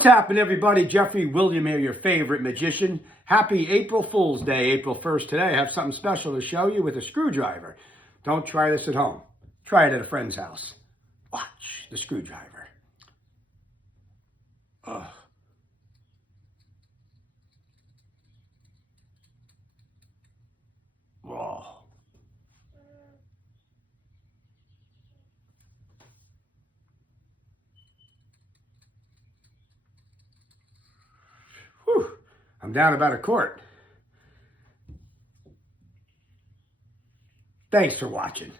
What's happening, everybody? Jeffrey William here, your favorite magician. Happy April Fool's Day, April 1st today. I have something special to show you with a screwdriver. Don't try this at home. Try it at a friend's house. Watch the screwdriver. Oh. Whoa. Whew. I'm down about a quart. Thanks for watching.